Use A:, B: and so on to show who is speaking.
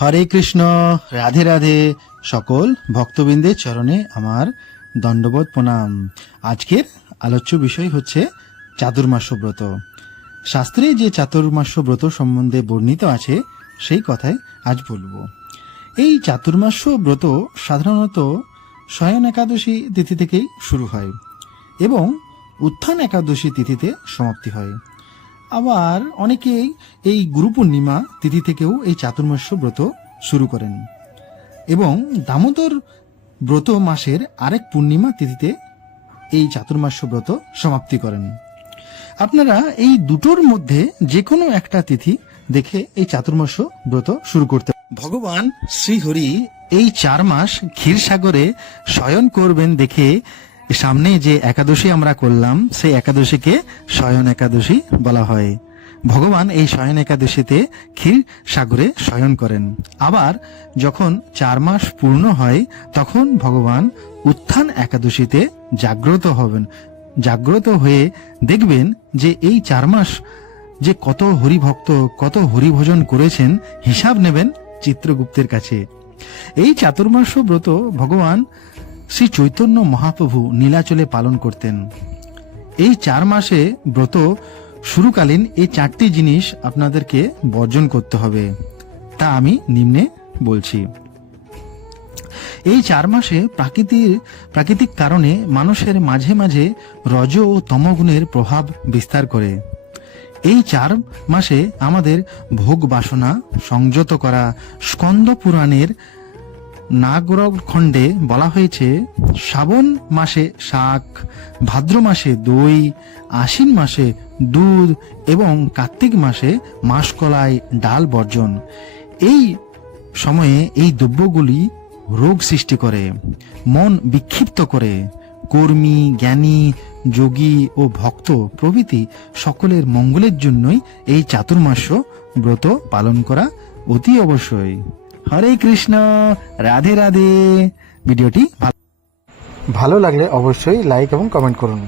A: হরে কৃষ্ণ, রাধে রাধে। সকল ভক্তবৃন্দের চরণে আমার দণ্ডবোধ প্রণাম। আজকের আলোচ্য বিষয় হচ্ছে চাতুর্মাস্য ব্রত শাস্ত্রে যে চাতুর্মাস্য ব্রত সম্বন্ধে বর্ণিত আছে, সেই কথাই আজ বলব। এই চাতুর্মাস্য ব্রত সাধারণত শয়ন একাদশী তিথি থেকেই শুরু হয় এবং উত্থান একাদশী তিথিতে সমাপ্তি হয়। আবার অনেকেই এই গুরু পূর্ণিমা তিথি থেকেও এই চাতুর্মাস্য ব্রত শুরু করেন। এবং দামোদর ব্রত মাসের আরেক পূর্ণিমা তিথিতে এই চাতুর্মাস্য ব্রত সমাপ্তি করেন। আপনারা এই দুটোর মধ্যে যে কোনো একটা তিথি দেখে এই চাতুর্মাস্য ব্রত শুরু করতে ভগবান শ্রীহরি এই চার মাস ক্ষীরসাগরে শয়ন করবেন দেখে সামনে যে একাদশী আমরা করলাম, সেই একাদশীকে শয়ন একাদশী বলা হয়। ভগবান এই শয়ন একাদশীতে ক্ষীর সাগরে শয়ন করেন। আবার যখন চার মাস পূর্ণ হয়, তখন ভগবান উত্থান একাদশীতে জাগ্রত হবেন। জাগ্রত হয়ে দেখবেন যে এই চার মাস যে কত হরিভক্ত, কত হরিভোজন করেছেন, হিসাব নেবেন চিত্রগুপ্তের কাছে। এই চাতুর্মাস ব্রত ভগবান শ্রী চৈতন্য মহাপ্রভু নীলাচলে পালন করতেন। এই চার মাসে ব্রত শুরুকালীন এই চারটি জিনিস আপনাদেরকে বর্জন করতে হবে, তা আমি নিম্নে বলছি। এই চার মাসে প্রাকৃতির, প্রাকৃতিক কারণে মানুষের মাঝে মাঝে রজ ও তমগুণের প্রভাব বিস্তার করে। এই চার মাসে আমাদের ভোগ বাসনা সংযত করা স্কন্দ পুরাণের নাগরগ খণ্ডে বলা হয়েছে, শ্রাবণ মাসে শাক, ভাদ্র মাসে দই, আশ্বিন মাসে দুধ এবং কার্তিক মাসে মাসকলাই, ডাল বর্জন। এই সময়ে এই দ্রব্যগুলি রোগ সৃষ্টি করে, মন বিক্ষিপ্ত করে। কর্মী, জ্ঞানী, যোগী ও ভক্ত প্রভৃতি সকলের মঙ্গলের জন্যই এই চাতুর্মাস্য ব্রত পালন করা অতি অবশ্যই। হরে কৃষ্ণ রাধে রাধে। ভিডিওটি ভালো- লাগলে অবশ্যই লাইক এবং কমেন্ট করুন।